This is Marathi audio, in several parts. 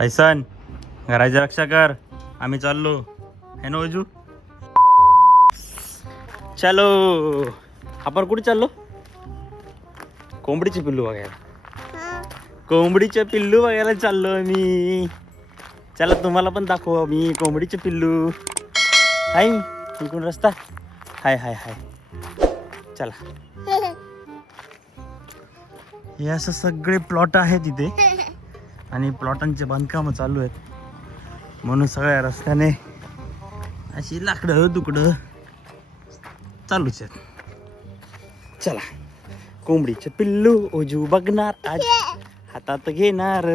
ऐसन घराची रक्षा कर. आम्ही चाललो है ना ओजू. चलो आपण कुठे चाललो. कोंबडीचे पिल्लू बघायला. कोंबडीचे पिल्लू बघायला चाललो मी. चला तुम्हाला पण दाखव मी कोंबडीचे पिल्लू. हाय इकडून रस्ता. हाय हाय हाय. चला हे असं सगळे प्लॉट आहेत तिथे आणि प्लॉटांचे बांधकाम चालू आहेत म्हणून सगळ्या रस्त्याने अशी लाकडं तुकडं चालूच आहेत. चला कोंबडीचे पिल्लू ओजू बघणार आज. हातात घेणार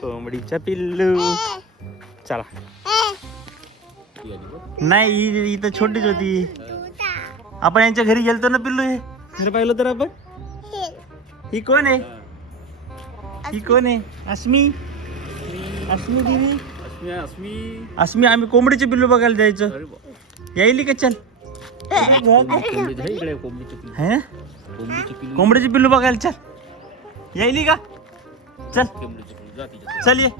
कोंबडीच्या पिल्लू. चला नाही इथं छोटीच होती. आपण यांच्या घरी गेलतो ना पिल्लू. हे जर पाहिलं तर आपण. ही कोण आहे. ही कोण आहे. अस्मी. अस्मी दिदी. अस्मी आम्ही कोंबडीचे पिल्लू बघायला जायचं. यायली का. चल कोंबडीचे पिल्लू बघायला चल. यायली का. चल चल ये.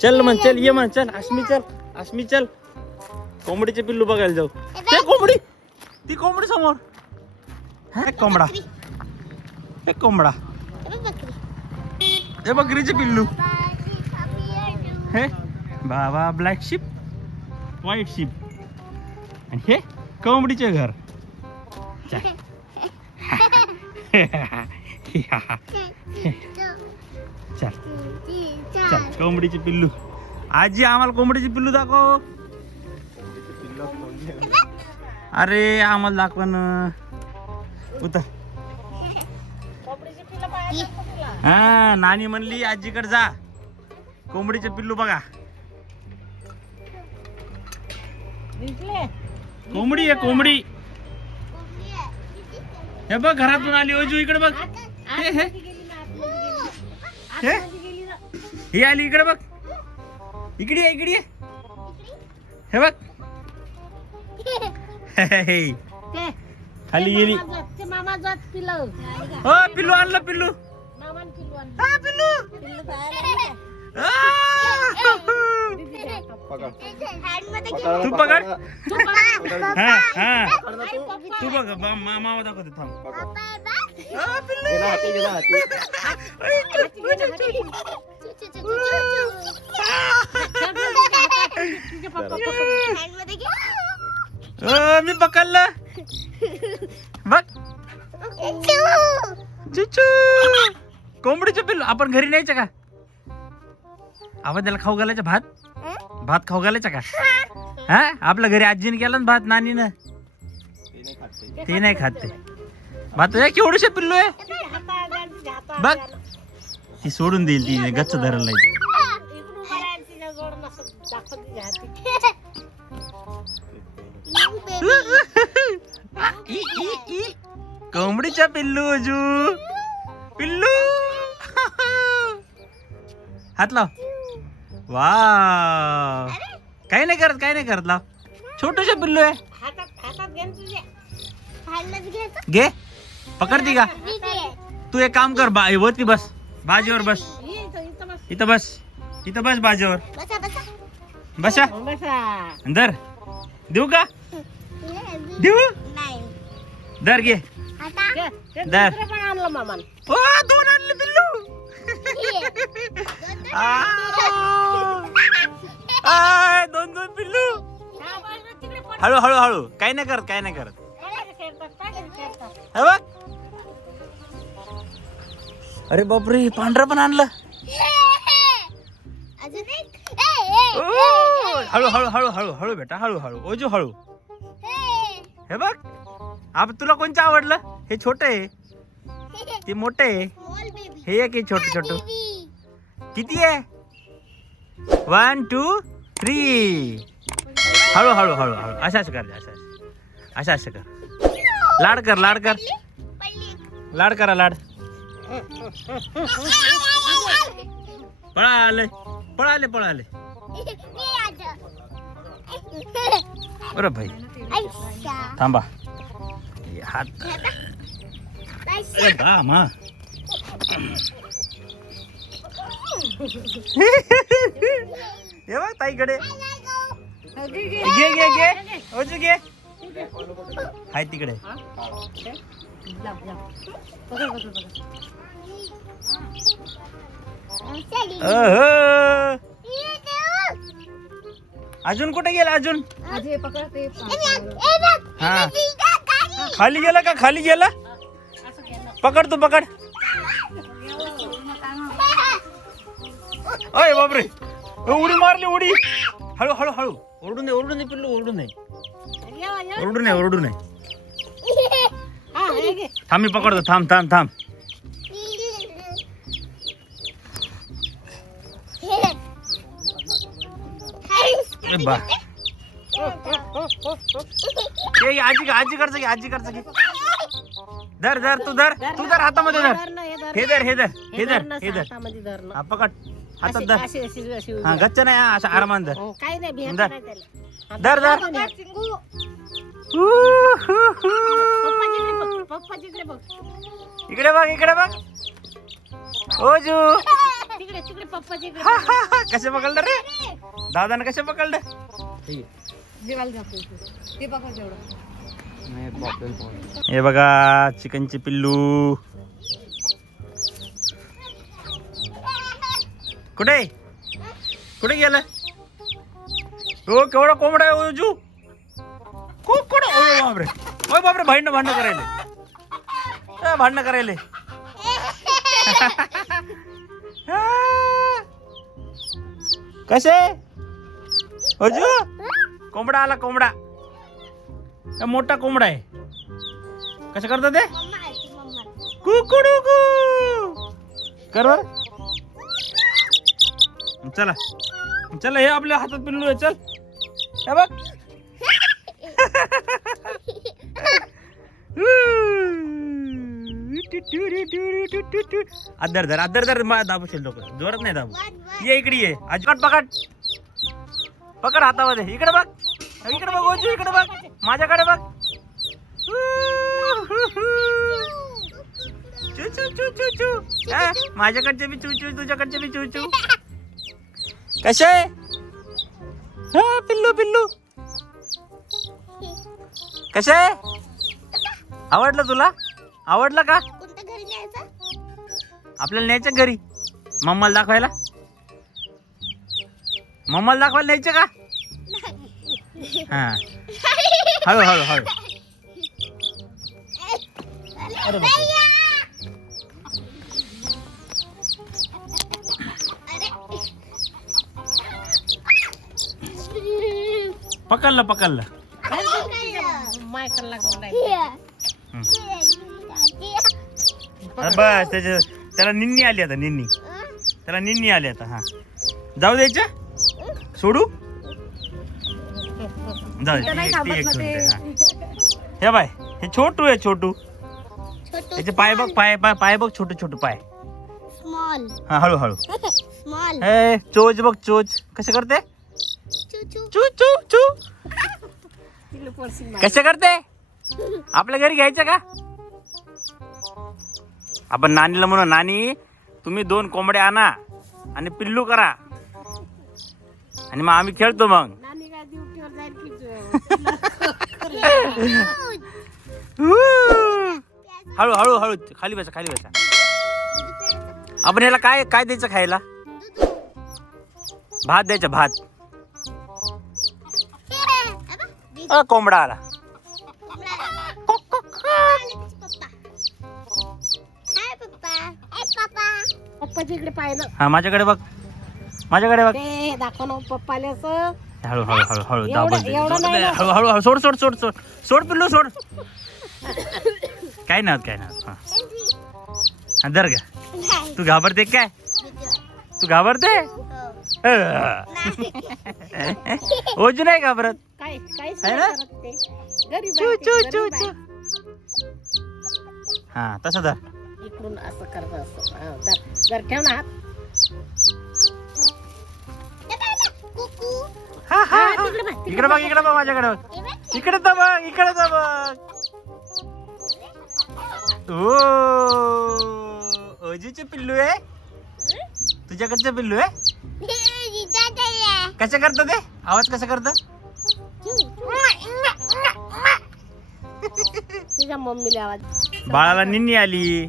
चल म्हण चल ये म्हण. चल अस्मी चल. अस्मी चल कोंबडीचे पिल्लू बघायला जाऊ. ते कोंबडी. ती कोंबडी समोर. हा कोंबडा. हे कोंबडा. हे बकरीचे पिल्लू. हे बाबा ब्लॅक शिप व्हाईट शिप आणि हे कोंबडीचे घर. चल चल कोंबडीचे पिल्लू. आजी आम्हाला कोंबडीचे पिल्लू दाखव. अरे आम्हाला दाखवा ना. उतर. हा नानी म्हणली आजीकडे जा कोंबडीचे पिल्लू बघा. कोंबडी आहे कोंबडी. हे बघ घरातून आली ओजू. इकडे बघ. ही आली इकडे बघ. इकडे इकडे. हे बघ खाली गेली. हो पिल्लू आणलं. पिल्लू. हा पिल्लू. तू पकड. हा हा तू बघ मामा दाखवते. थांब. मी पकडलं बघ. कोंबडीचे पिल्लू आपण घरी न्यायचं का. आपण त्याला खाऊ घालायचं. भात खाऊ घालायचं का. हा आपल्या घरी आजीने केला ना भात नानीनं. ते नाही खात ते भात. केवढूशे पिल्लू आहे बघ. ती सोडून देईल. ती गच्च धरायला नाही. कोंबडीच्या पिल्लू ओजू. पिल्लू हात लाव. वा काही नाही करत. काही नाही करत. लाव. छोटूशे पिल्लू आहे. घे पकडती का. तू एक काम कर. वरती बस. बाजीवर बस. इथं बस. इथं बस बाजीवर. बसा. दर देऊ का. देऊ. दर घे. दर. ओ 2 आणले पिल्लू. दोन पिल्लू. हळू हळू हळू. काही नाही करत. काही नाही करत. हे बघ. अरे बापरे पांढरा पण आणलं. हळू हळू हळू हळू हळू बेटा. हळू हळू ओजू हळू. हे बघ. अब तुला कोणचं आवडलं. हे छोट आहे. ते मोठे आहे. हे एक छोट छोट. किती आहे. 1 2 3. हळू हळू हळू हळू. असं कर. असं कर. लाड कर. लाड कर. लाड करा. लाड. पळाले पळाले पळाले. बरं भाई थांबा. हात. मा हे बघ ताईकडे. घे घे घे ओजू घे. हाय तिकडे. अजून कुठे गेला अजून? हा खाली गेला का? खाली गेला. पकड तू पकड. अय बापरे उडी मारली उडी. हळू हळू हळू. ओरडून दे ओरडून दे पिल्लू ओरडून दे. ओरडू नये ओरडू नये. थांब मी पकडतो. थांब थांब थांब. बा आजी आजी करच घे आजी करच घे. धर धर तू धर तू धर हातामध्ये धर. हे धर हे धर हे धर हे धर. हा पकड हातात धर. हा गच्च नाही अशा आरामान धर. धर धर. इकडे बघ इकडे बघ. ओजू कसे पकडलं रे दादाने? कसे पकडलं? हे बघा चिकनची पिल्लू. कुठे कुठे गेलं? हो केवढा कोंबडा आहे ओजू. खूप कोण. बापरे ओय बापरे भांडणं करायले. भांडणं करायले. कसे ओजू? कोंबडा आला कोंबडा. मोठा कोंबडा आहे. कसं करतो ते? कुकुडू कर. चला चला हे आपल्या हातात पिल्लू आहे. चल हे बघ. अद्दर धर अद्दर धर. दाबूशील लोक जोरात नाही दाबू. ये इकडे ये. अजिबात पकड पकड हातामध्ये. इकडे बघ इकडे बघ ओजू इकडे बघ. माझ्याकडे बघ. चू चू चू चू चू. माझ्याकडचे बी चू चू तुझ्याकडचे बी चू चू. कसे हा पिल्लू पिल्लू कसे? आवडलं तुला? आवडलं का? आपल्याला न्यायचं घरी मम्माला दाखवायला. मम्माला दाखवायला न्यायचं का? हा हळू हळू हळू. अरे पकडलं पकडलं. बस त्याला निन्नी आली आता. निन्नी त्याला निन्नी आली आता. हा जाऊ द्यायच्या सोडू जाऊ दे. हे बाय हे छोटू आहे छोटू. त्याचे पाय बघ पाय पाय पाय बघ छोटे छोटे पाय. हा हळू हळू. हे चोच बघ चोच कसे करते. चू चू चू कसे करते? आपल्या घरी घ्यायचं का? आपण नानीला म्हणू नानी तुम्ही 2 कोंबडे आणा आणि पिल्लू करा आणि मग आम्ही खेळतो. मग हळू हळू हळू खाली बसा खाली बसा. आपण याला काय काय द्यायचं खायला? भात द्यायचा भात. कोंबडा आला. पप्पाच्या इकडे पाहिलं. हा माझ्याकडे बघ माझ्याकडे बघ. ते दाखव ना पप्पाले असं. हळू हळू हळू हळू एवढं नाही. हळू हळू हळू. सोड सोड सोड सोड सोड पिल्लू सोड. काय ना काय ना. हा धर ग. तू घाबरते काय? तू घाबरते? ओजू नाही घाबरत. काय काय आहे ना? चू चू चू चू. हा तसं धर. इकडून असं करत असं. जर ठेव ना हात. हा हा इकडे बघ इकडे बघ माझ्याकडे बघ. इकडे तर बघ इकडे तर बघ. ओ ओजीचे पिल्लू आहे तुझ्याकडचे पिल्लू आहे कसं करतं ते आवाज कसं करतं तुझ्या मम्मीला आवाज बाळाला निन्नी आली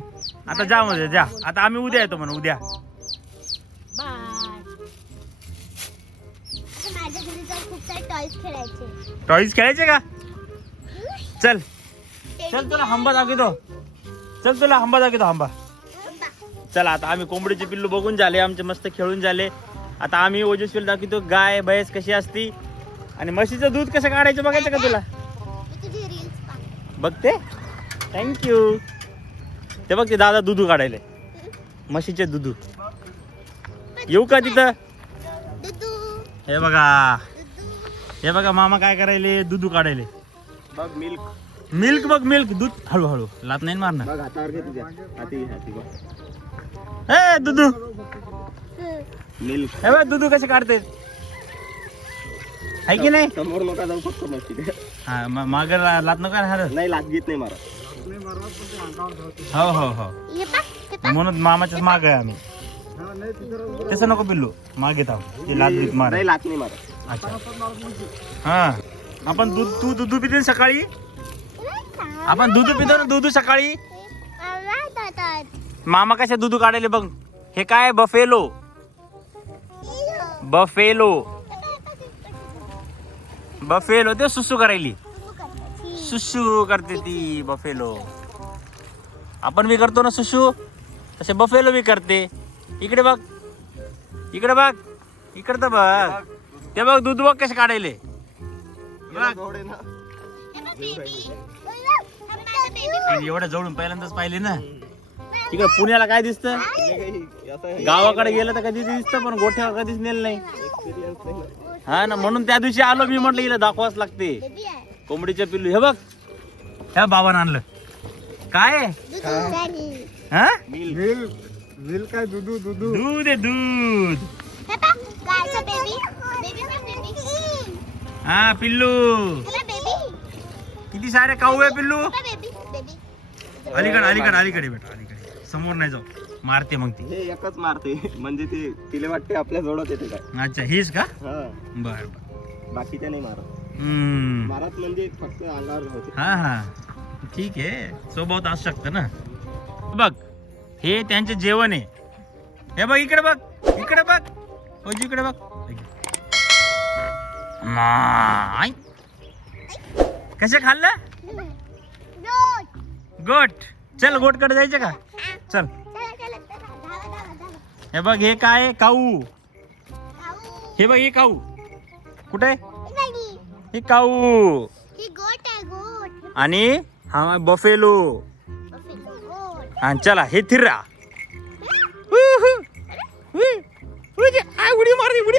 आता जा मध्ये जा आता आम्ही उद्या येतो म्हणून उद्या बाय माझ्या घरी जाऊन खूप सारे टॉयज खेळायचे टॉईज खेळायचे का चल चल तुला हंबा दाखवतो चल तुला हंबा दाखवतो हंबा चला आता आम्ही कोंबडीचे पिल्लू बघून झाले आमचे मस्त खेळून झाले आता आम्ही ओजस्वीला दाखवतो गाय भैंस कशी असती आणि म्हशीचं दूध कसं काढायचं बघायचं का तुला तुझी रील्स पाह बघते थँक्यू ते बघ ते दादा दुधू काढायले म्हशीचे दुधू येऊ का तिथं दुदू हे बघा दुदू हे बघा मामा काय करायले दुधू काढायले बघ मिल्क मिल्क बघ मिल्क दूध हळूहळू लात नाही मारणार बघ हातावर घे तुझ्या हाती हाती बघ ए दुधू मिल्क हे बघ दुधू कसे काढते आहे की नाही समोर नका जाऊ फक्त मस्ती हा मागे लात नको राहणार नाही लाग घेत नाही मारा हो हो हो ये पा हे पा म्हणून मामाच्याच माग आहे आम्ही तसं नको पिल्लू मागे थांब ते लात बीत मार नाही लाग नाही मारा अच्छा हा आपण दूध तू दूध पिते ना सकाळी आपण दूध पितो ना दूध सकाळी मामा कशा दूध काढायले बघ हे काय बफेलो बफेलो बफेलो ते सुसू करायली सुसू करते ती बफेलो आपण बी करतो ना सुसू तसे बफेलो बी करते इकडे बघ इकडे बघ इकडे तर बघ ते बघ दूध बघ कसे काढायले बघ गोड आहे ना एवढं जवळून पहिल्यांदाच पाहिले ना तिकडे पुण्याला काय दिसतं तिला काही आता गावाकडे गेलं तर कधीच दिसतं पण गोठ्यावर कधीच नेलं नाही एक्सपिरियन्स नाही ना. हा ना म्हणून त्या दिवशी आलो मी म्हटलं हिला दाखवाच लागते कोंबडीचे पिल्लू हे बघ ह्या बाबानं आणलं काय आहे? हा मिल्क काय दुधू दुधू दूध आहे दूध हा पिल्लू किती सारे काऊ आहे पिल्लू अलीकडे अलीकडे अलीकडे बेटा अलीकडे समोर नाही जाऊ मारते मग ती हे एकच मारते म्हणजे ते तिला वाटते आपल्या जोडात येते काय अच्छा हीच का हा बर बर बाकीच्या नाही मारत हम्म. मारत म्हणजे फक्त अंगावर होते हा हा ठीक आहे स्वभाव तर असू शकतं ना बघ हे त्यांचे जेवण आहे हे बघ इकडे बघ इकडे बघ ओजी इकडे बघ माय. कसे खाल्लं गोट चल गोट कडे जायचं का चल हे बघ हे काय आहे? काऊ हे बघ हे काऊ कुठे आहे? हे काऊ आणि हा बफेलो आणि चला हे थिर्रा उडी मारली उडी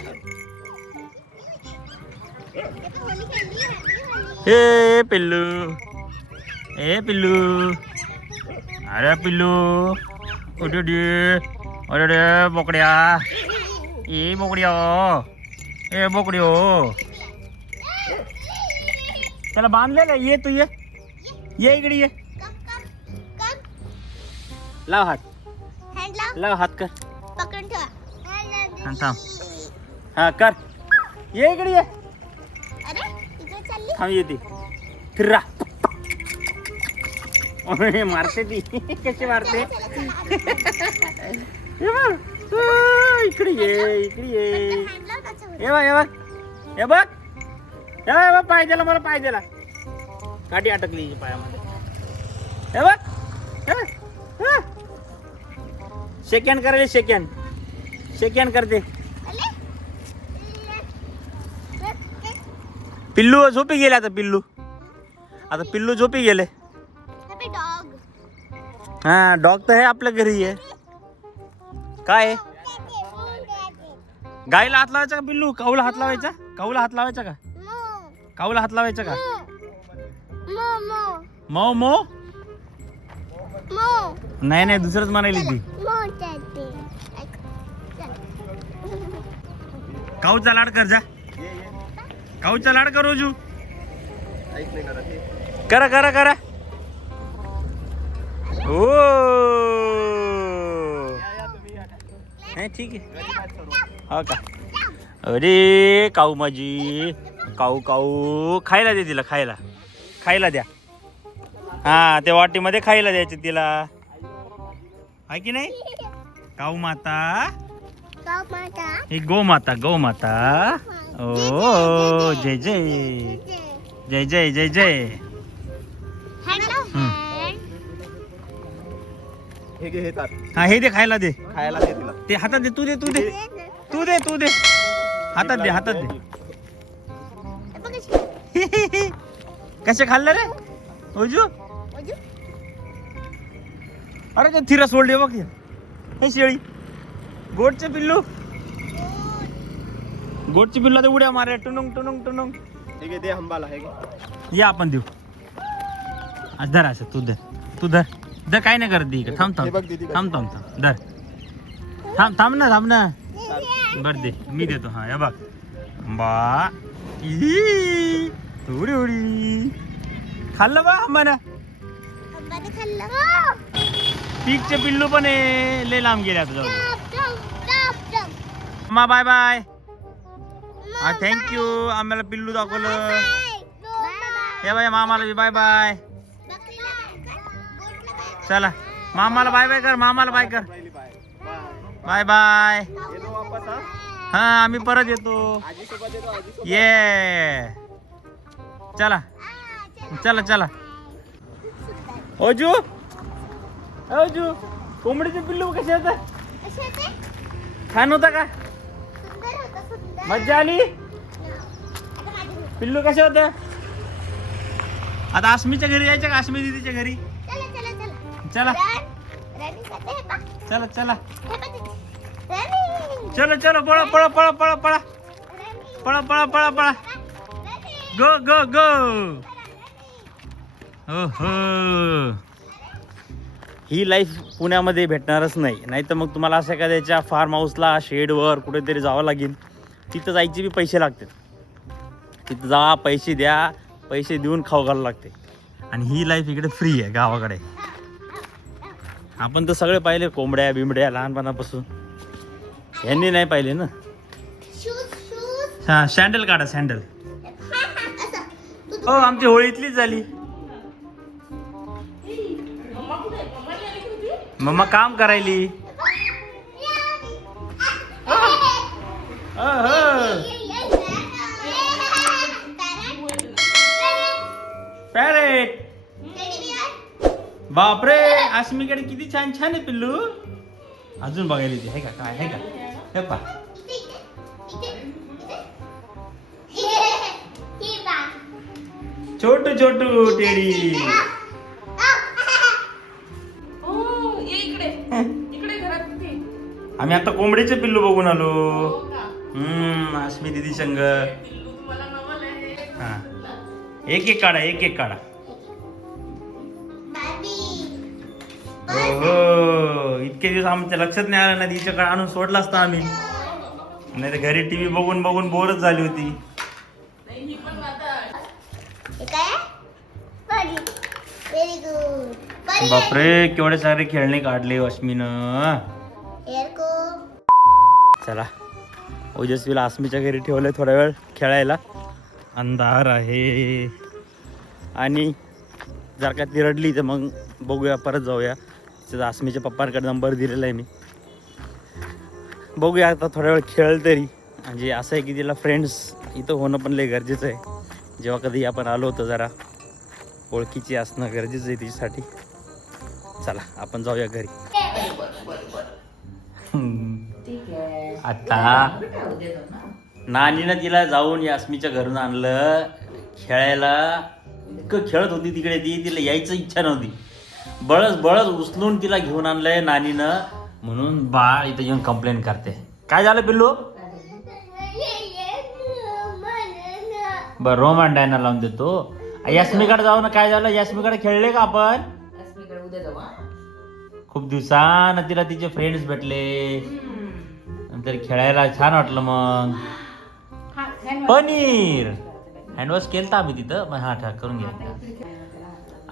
हे पिल्लू ए पिल्लू अरे पिल्लू उडी उडी अरे रे बोकड्या ए बोकड्या ए बोकड्यो त्याला बांधलेलं ये तू ये इकडे ये लाव हात लाव हात कर पकडून ठेवा हा, थांब हा कर ये इकडे ये अरे इकडे चालली थांब येते फिर्रा ओय, मारते ती कशी मारते हे बघ. इकडे ये इकडे ये हे बघ हे बघ हे बघ हे बघ पाय दिला मला पाय दिला काठी अटकली पायामध्ये हे बघ हे बघ. हा. शेकॅन करायला शेकॅन करते पिल्लू झोपी गेले आता पिल्लू झोपी गेले हा डॉग तर आहे आपल्या घरी आहे काय आहे? गायला हात लावायचा का पिल्लू काऊला हात लावायचा काऊला हात लावायचा का काऊला हात लावायचा का मो मो नाही नाही दुसरंच म्हणायली ती काऊचा लाड कर जा काऊचा लाड कर रोजू काहीच नाही करत हे. करा ओ हे ठीक आहे. हो का? अरे काऊ माझी काऊ काऊ खायला दे तिला, खायला द्या. हा ते वाटीमध्ये खायला द्यायचे तिला, आहे की नाही? काऊ माता, ही गोमाता. ओ जय जय जय जय जय जय. हे घे, हे ताट. हा हे दे, खायला दे, खायला दे तिला. ते हातात दे. तू दे हातात दे. कसे खाल्लं रे ओजू? अरे ते थिरा सोडले बघ हे शेळी. गोटचे पिल्लू आता उड्या मारे टुनुंग. हे घे, दे हंबाला. हे घे. या आपण देऊ. आज धर असं, तू धर काय नाही करत इकडे. थांब हे बघ दीदी कशी. धर. थांब ना. बर दे, मी देतो. हा या बघ बा. उडी खाल्लं बा आंबाना. पीकचे पिल्लू पण आहे, लय लांब गेले आता. जाऊ अम्मा, बाय बाय. हा थँक्यू, आम्हाला पिल्लू दाखवलं. हे बाय मामाला बी बाय बाय. चला मामाला बाय बाय कर. Bye bye. येतो वापस हा. हा आम्ही परत येतो. आजीसोबत येतो, आजीसोबत. ये चला. ओजू कोंबडीचे पिल्लू कसे होते? छान होता का? मज्जा आली? पिल्लू कसे होते? आता आसमीच्या घरी जायचं का? आसमी दीदीच्या घरी चला. पळा. गो. हो. ही लाईफ पुण्यामध्ये भेटणारच नाही तर मग तुम्हाला असं एखाद्याच्या फार्म हाऊसला, शेडवर कुठेतरी जावं लागेल. तिथं जायचे बी पैसे लागतात. तिथं जा, पैसे द्या, पैसे देऊन खाऊ घालावं लागते. आणि ही लाईफ इकडे फ्री आहे गावाकडे. आपण तर सगळे पाहिले, कोंबड्या बिंबड्या लहानपणापासून. यांनी नाही पाहिले ना. हा सँडल काढा. हो आमची होळी इथलीच झाली. मम्मा काम करायली. पॅरेट. बापरे, आश्मीकडे किती छान आहे पिल्लू. अजून बघायला ते. काय आहे का? हे पा. छोटू टेडी. आम्ही आता कोंबडीचे पिल्लू बघून आलो. आश्मी दीदी संग. हा एक काढा. हो इतके दिवस आमच्या लक्षात नाही आलं ना. तिच्याकडे आणून सोडला असता आम्ही. नाही तर घरी टीव्ही बघून बोरच झाली होती. बापरे, केवढे सारे खेळणे काढले अश्मीनं. चला ओजस्वीला आसमीच्या घरी ठेवलंय थोडा वेळ खेळायला. अंधार आहे आणि जर का ती रडली तर मग बघूया, परत जाऊया. तिचा आसमीच्या पप्पांकडे नंबर दिलेला आहे मी. बघूया आता थोडा वेळ खेळ तरी. म्हणजे असं आहे की तिला फ्रेंड्स इथं होणं पण लय गरजेचं आहे. जेव्हा कधी आपण आलो होतो जरा ओळखीची असणं गरजेचं आहे तिच्यासाठी. चला आपण जाऊया घरी. आता नानीनं तिला जाऊन यास्मीच्या घरून आणलं खेळायला. इतकं खेळत होती तिकडे तिला यायचं इच्छा नव्हती. बळच उचलून तिला घेऊन आणलंय नानीनं. म्हणून बाळ इथं येऊन कंप्लेंट करते. काय झालं पिल्लू? बरं रोमन डायनर लावून देतो. यास्मीकडे जाऊ ना. काय झालं? यास्मीकडे खेळले का आपण? खूप दिवसानं तिला तिचे फ्रेंड्स भेटले. नंतर खेळायला छान वाटलं. मग पनीर हँडवॉश केलता आम्ही तिथं. हा करून घ्या.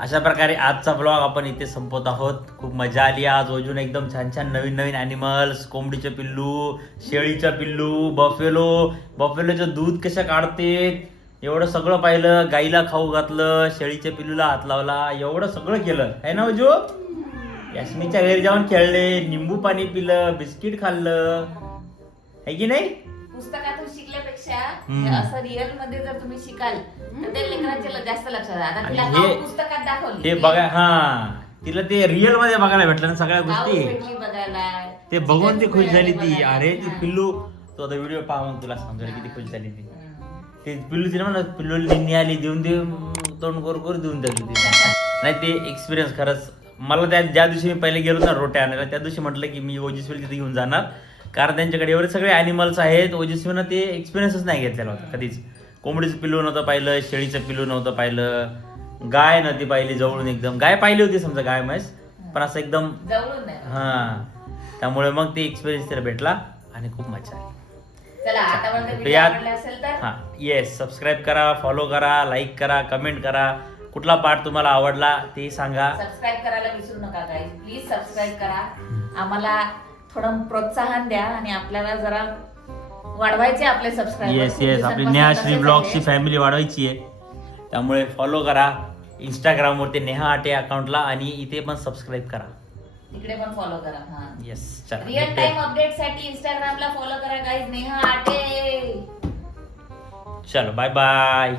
अशा प्रकारे आजचा ब्लॉग आपण इथे संपवत आहोत. खूप मजा आली आज. अजून एकदम छान छान नवीन नवीन ॲनिमल्स, कोंबडीचे पिल्लू, शेळीच्या पिल्लू, बफेलोचं दूध कसं काढते एवढं सगळं पाहिलं. गाईला खाऊ घातलं, शेळीच्या पिल्लूला हात लावला, एवढं सगळं केलं आहे ना वजू. यास्मीच्या घरी जाऊन खेळले, निंबू पाणी पिलं, बिस्किट खाल्लं, आहे की नाही. पुस्तकातून शिकल्यापेक्षा असं रिअल मध्ये जर तुम्ही शिकाल तर ते लेकरांच्या जास्त लक्षात राहतं. आता तिला आणि गाव हे- पुस्तकात दाखवली हे बघा तिला ते रिअल मध्ये बघायला भेटलं ना सगळ्या गाव गोष्टी. भेटली बघायला, ते बघून ती खुश झाली ती. बघायला. अरे ती हा. पिल्लू तो आता व्हिडिओ पाहा मग तुला समजेल किती खुश झाली ती. ते पिल्लू तिला म्हणा पिल्लू निन्नी आली देऊन दे तोंड करू देऊन टाकली ती. नाही ते एक्सपिरियन्स खरंच मला ज्या दिवशी मी पहिले गेलो ना रोट्या आणायला त्या दिवशी म्हटलं की मी ओजस्वीला तिथे घेऊन जाणार, कारण त्यांच्याकडे एवढे सगळे ॲनिमल्स आहेत. ओजस्वीनं ते एक्सपिरियन्सच नाही घेतलेला होता कधीच. कोंबडीचं पिल्लू नव्हतं पाहिलं, शेळीचं पिल्लू नव्हतं पाहिलं, गाय नव्हती पाहिली जवळून. एकदम गाय पाहिली होती समजा गाय म्हैस, पण असं एकदम जवळून नाही. त्यामुळे मग ते एक्सपिरियन्स तिला भेटला आणि खूप मजा आली. चला आतापर्यंत तर व्हिडिओ यात- आवडला असेल तर येस सबस्क्राईब करा, फॉलो करा, लाईक करा, कमेंट करा. कुठला पार्ट तुम्हाला आवडला ते सांगा. सबस्क्राईब करायला विसरू नका गाईज. प्लीज सबस्क्राईब करा. आम्हाला थोडं प्रोत्साहन द्या आणि आपल्याला जरा वाढवायचे आपले सबस्क्राईब. येस आपली नेहाश्री ब्लॉगची फॅमिली वाढवायची आहे, त्यामुळे फॉलो करा इंस्टाग्रामवरती नेहा आटे अकाउंटला आणि इथे पण सबस्क्राईब करा. तिकडे पण फॉलो करा. हा येस चला रिअल टाइम अपडेट साठी इंस्टाग्रामला फॉलो करा गाईज, नेहा आटे. चलो बाय बाय.